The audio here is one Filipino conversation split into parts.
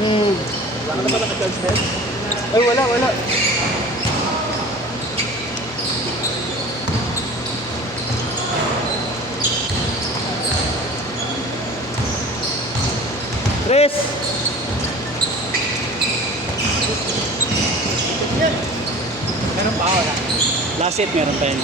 Wala ka na ba naka-charge na yun? Ay, wala, wala. Tres! Meron pa ako na. Last hit, meron pa yun.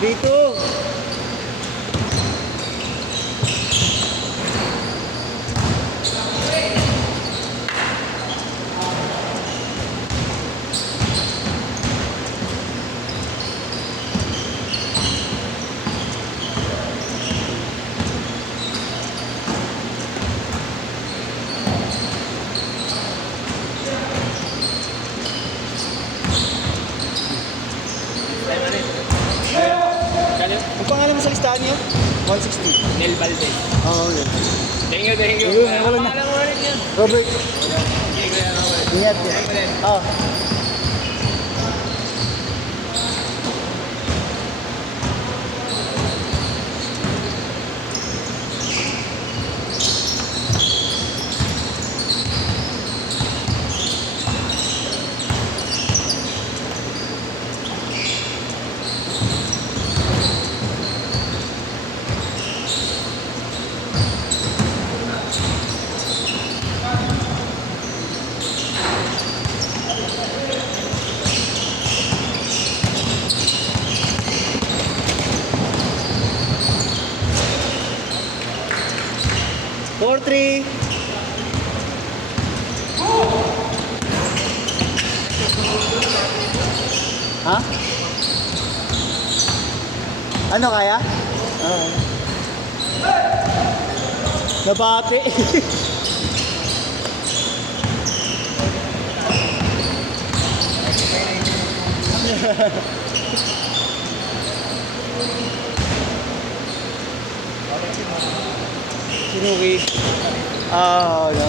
Dito. Ang pangalan mo sa listahan niyo? 160. Nel Valdez. Oo, yun. Thank you, thank you. Ayun, wala na. Pangalan mo ulit yun. Robert, Sige, kuya Robert. ingat Thank you, yan. Len. Oh. Four, three. Ha? Ano kaya? Oo. Nabati. Sinuwi. Ah, no.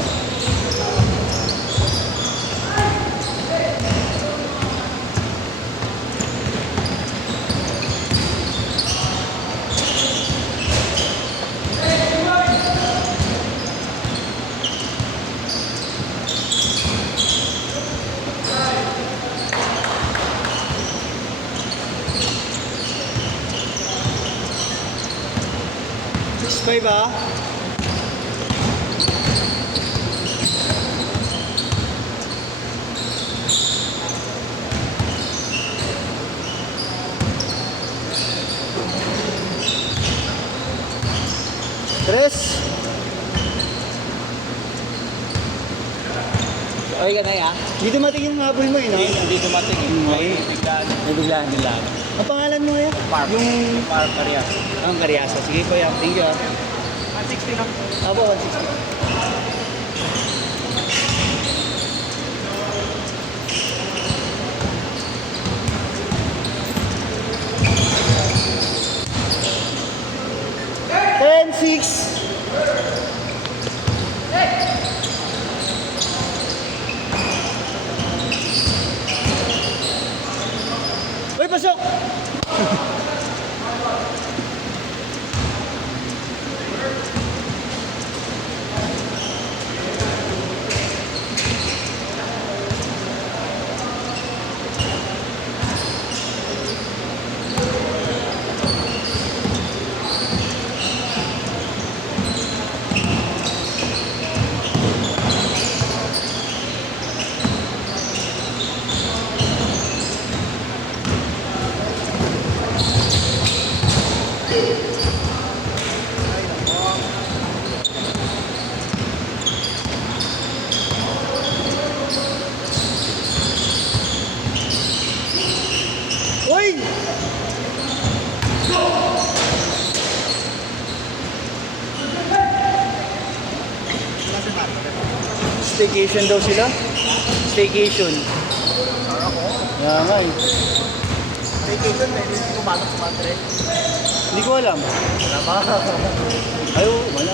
Five ah. Tres. Okay ka na ya? Di dumating yung habol mo eh, no? Hindi dumating eh. Okay. Biglaan. May biglaan. Biglaan. Ang pangalan mo ya? Park. Yung... Park area. Ang Karyasa. Sige po yan. Thank you ah. 160 lang. Abo, 160. Ten, six. Uy, pasok! Staycation daw sila. Staycation. Kaya nga eh. Vacation, pwede hindi pumasok sa country. Hindi ko alam. Wala ba? Ay, wala.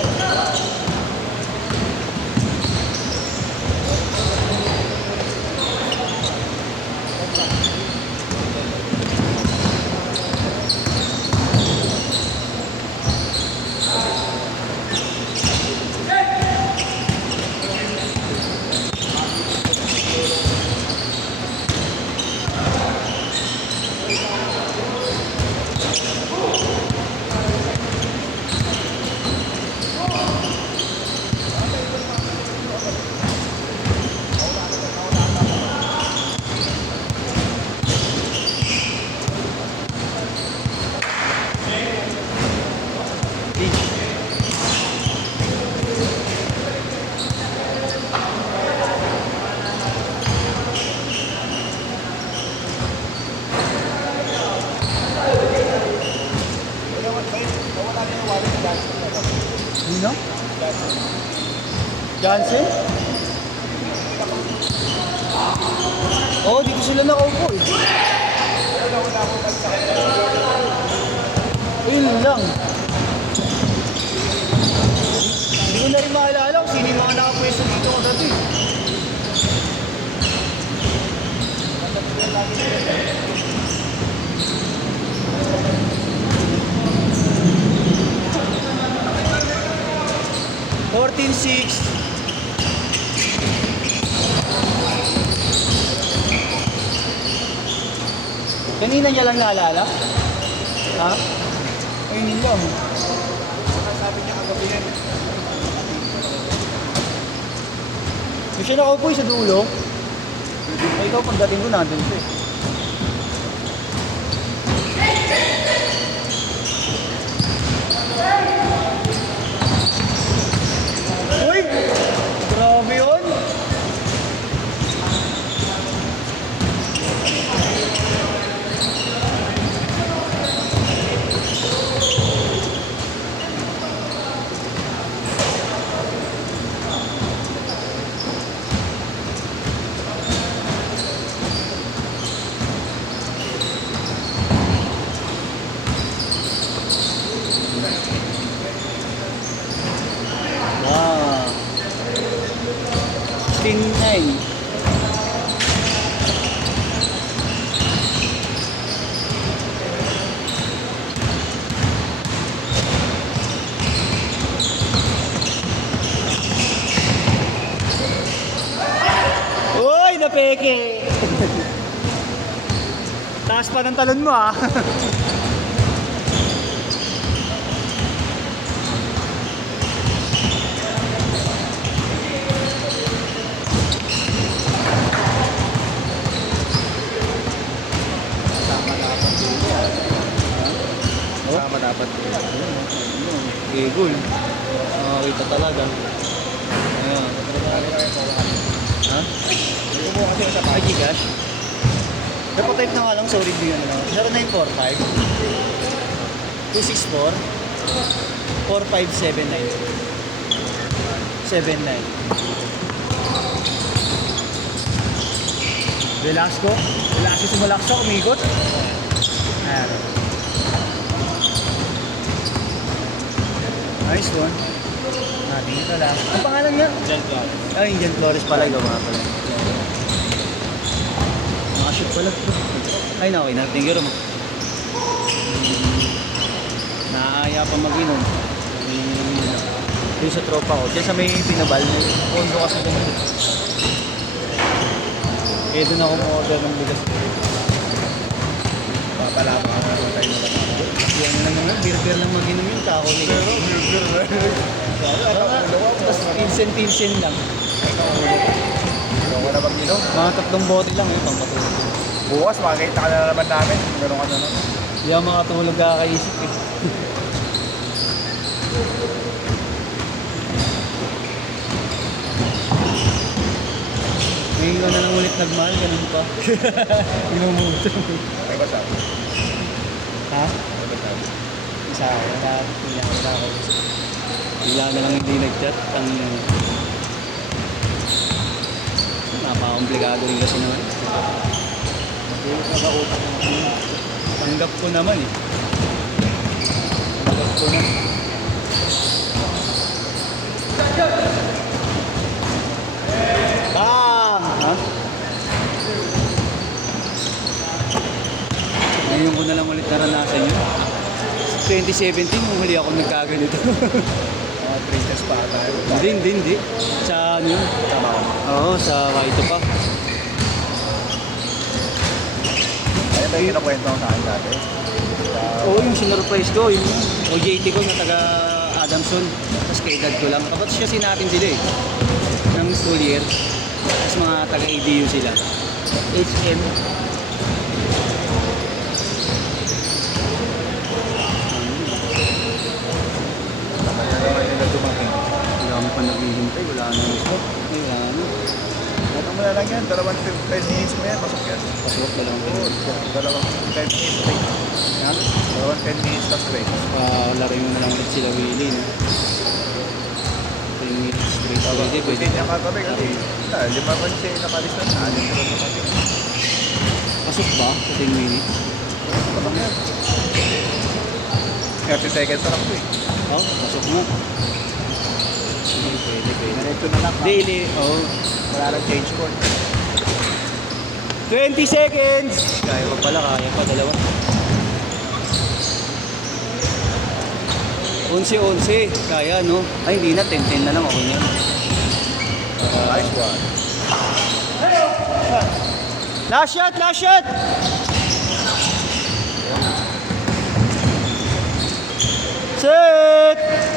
Sino? Johnson? Oo, dito sila nakaupo eh. Ayun lang. Hindi ko na rin maalala kung sino yung mga nakapwesto dito ko dati. Fourteen six. Kanina niya lang naalala? Ha? Ayun lang. Sabi niya kagabi yan. Yung siya nakaupo sa dulo. Ay, ikaw pagdating ko nandun siya eh. Uy! Grabe yun! Wow! 16-9. Uy, napeke! Taas pa ng talon mo ah. Kasama dapat. Gigol. Kita talaga. Ayan. Ha? Hindi mo kasi sa Ay, Gcash? Dapat type na nga lang, sorry, bigyan na lang. 0945 264 4579 79 Velasco? Velasco sumulaksa, umikot? Ayan. Nice one. Tingin ka lang. Ang pangalan niya? Diyan ka. Ay, Indian Flores pala. Ikaw nga pala. Nakashoot pala. Ay, na okay na. Thank you, Ramo. Naaya pa mag-inom. Yung sa tropa ko. Diyan sa may pinabal. May kondo kasi ganito. Eh, doon ako ma-order ng bigas. Papalama ka na tayo na lang. Yan na naman. Beer lang mag-inom yung tako nila. Tapos pinsen lang. Huwag ka na mag-inom. Mga 3 bote lang yun. Pampatulog. Bukas, makakita ka na naman namin. Ganun ka na naman. Hindi ako makatulog kakaisip eh. Ngayon ko na lang ulit nagmahal, ganun pa. Inumuto. Ay ba sabi? Ha? Ay ba sabi? Isa, wala ako. Bigla na lang hindi nag-chat. Ang komplikado rin kasi naman. Tanggap ko naman eh. Tanggap ko na. Bang! Ha? Ngayon ko na lang ulit naranasan yun. 2017, nung huli ako nagkaganito. Mga princess pa tayo. Hindi. Sa ano yun? Tama ko. Oo, sa Kaito pa. Ay, may kinakwento ko sa akin dati. Oo, yung sinurprise ko, yung OJT ko na taga Adamson. Tapos kay dad ko lang. Tapos siya sinapin sila eh. Ng school year. Tapos mga taga ADU sila. HM. Kaya naman nila dumating. Hindi kami pa naghihintay. Wala na yung stop. Ay, wala na. Ano mo na lang yan, 10 minutes mo yan, pasok yan. Paswak na lang. Oo, dalawang 10 minutes break. Yan. Dalawang 10 minutes plus break. Palaro mo na lang ulit sila Willie. No? 10 minutes straight. Pwede, Pwede pwede. niya kagabi kasi lima man siya nakalis na na. Anim sila dumating. Pasok ba? Sa 10 minutes? Pasok yan. 30 seconds na lang ito eh. Oo, pasok na. Sige, pwede. Diretso na lang. Daily, oo. Wala lang change court. 20 seconds! Kaya pa pala, kaya pa dalawa. 11-11, kaya no? Ay hindi na, 10-10 na lang ako niyan. Nice one. Last shot, last shot! Set!